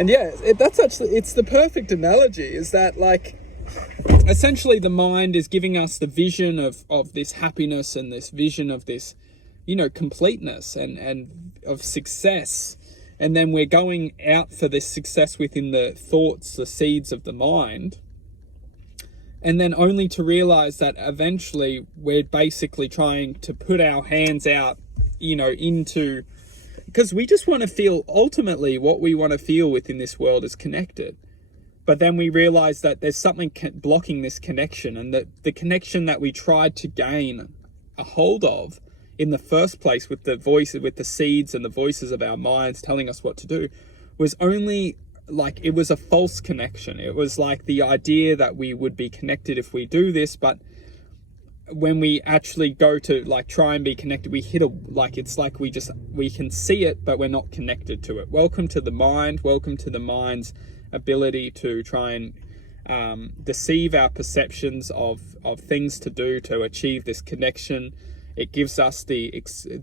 And yeah, it's the perfect analogy, is that like, essentially the mind is giving us the vision of this happiness and this vision of this, completeness and of success. And then we're going out for this success within the thoughts, the seeds of the mind. And then only to realize that eventually we're basically trying to put our hands out, into, because we just want to feel, ultimately what we want to feel within this world is connected. But then we realize that there's something blocking this connection, and that the connection that we tried to gain a hold of in the first place with the voices, with the seeds and the voices of our minds telling us what to do, was only like, it was a false connection. It was like the idea that we would be connected if we do this, but when we actually go to like try and be connected, we hit it's like we can see it, but we're not connected to it. Welcome to the mind. Welcome to the mind's ability to try and deceive our perceptions of things to do to achieve this connection. It gives us the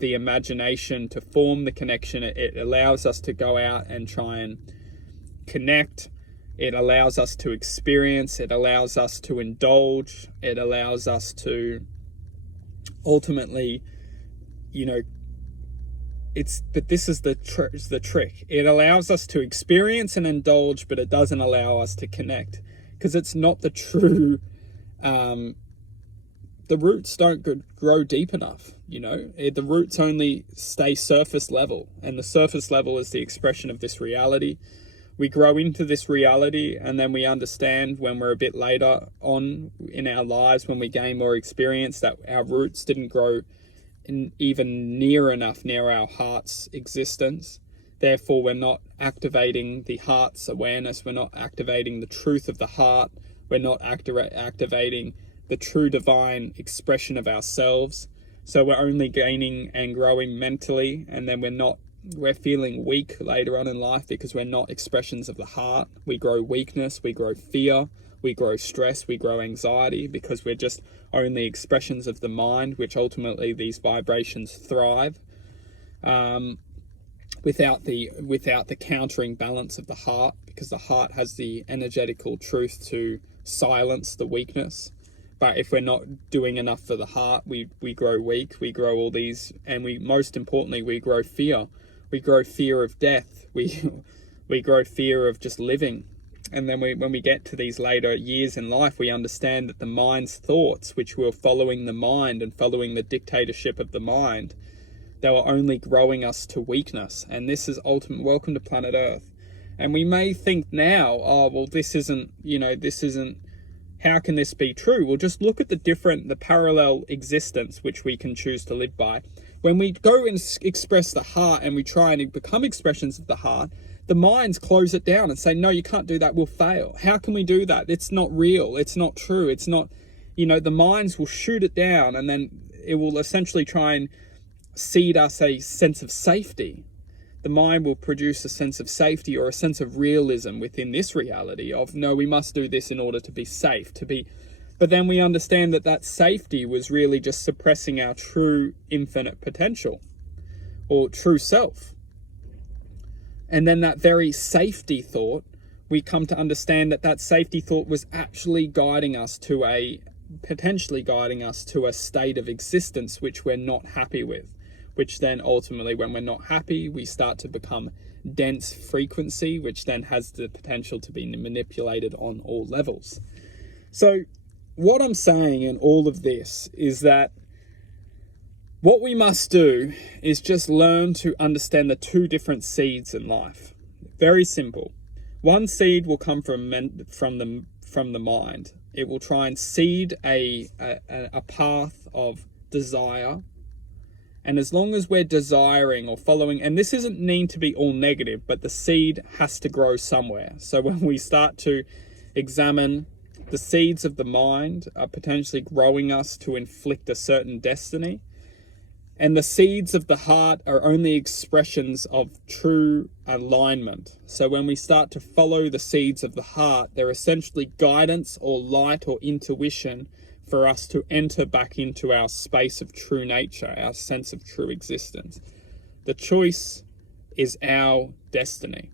imagination to form the connection. It allows us to go out and try and connect. It allows us to experience. It allows us to indulge. It allows us to ultimately, but this is the trick. It allows us to experience and indulge, but it doesn't allow us to connect, because it's not the true, the roots don't grow deep enough, the roots only stay surface level, and the surface level is the expression of this reality. We grow into this reality, and then we understand when we're a bit later on in our lives, when we gain more experience, that our roots didn't grow even near enough near our heart's existence. Therefore, we're not activating the heart's awareness. We're not activating the truth of the heart. We're not activating the true divine expression of ourselves. So we're only gaining and growing mentally, and then we're feeling weak later on in life because we're not expressions of the heart. We grow weakness, we grow fear, we grow stress, we grow anxiety, because we're just only expressions of the mind, which ultimately these vibrations thrive without the countering balance of the heart, because the heart has the energetical truth to silence the weakness. But if we're not doing enough for the heart, we grow weak, we grow all these, and most importantly, we grow fear. We grow fear of death. We grow fear of just living. And then when we get to these later years in life, we understand that the mind's thoughts, which were following the mind and following the dictatorship of the mind, they were only growing us to weakness. And this is ultimate. Welcome to planet Earth. And we may think now, this isn't, how can this be true? Well, just look at the parallel existence which we can choose to live by. When we go and express the heart and we try and become expressions of the heart, the minds close it down and say, no, you can't do that, we'll fail. How can we do that? It's not real, it's not true, it's not, the minds will shoot it down, and then it will essentially try and seed us a sense of safety. The mind will produce a sense of safety or a sense of realism within this reality of, no, we must do this in order to be safe, but then we understand that safety was really just suppressing our true infinite potential or true self. And then that very safety thought, we come to understand that safety thought was actually potentially guiding us to a state of existence which we're not happy with, which then ultimately, when we're not happy, we start to become dense frequency, which then has the potential to be manipulated on all levels. So what I'm saying in all of this is that what we must do is just learn to understand the two different seeds in life. Very simple. One seed will come from the mind. It will try and seed a path of desire. And as long as we're desiring or following, and this doesn't need to be all negative, but the seed has to grow somewhere. So when we start to examine the seeds of the mind are potentially growing us to inflict a certain destiny, and the seeds of the heart are only expressions of true alignment. So when we start to follow the seeds of the heart, they're essentially guidance or light or intuition for us to enter back into our space of true nature, our sense of true existence. The choice is our destiny.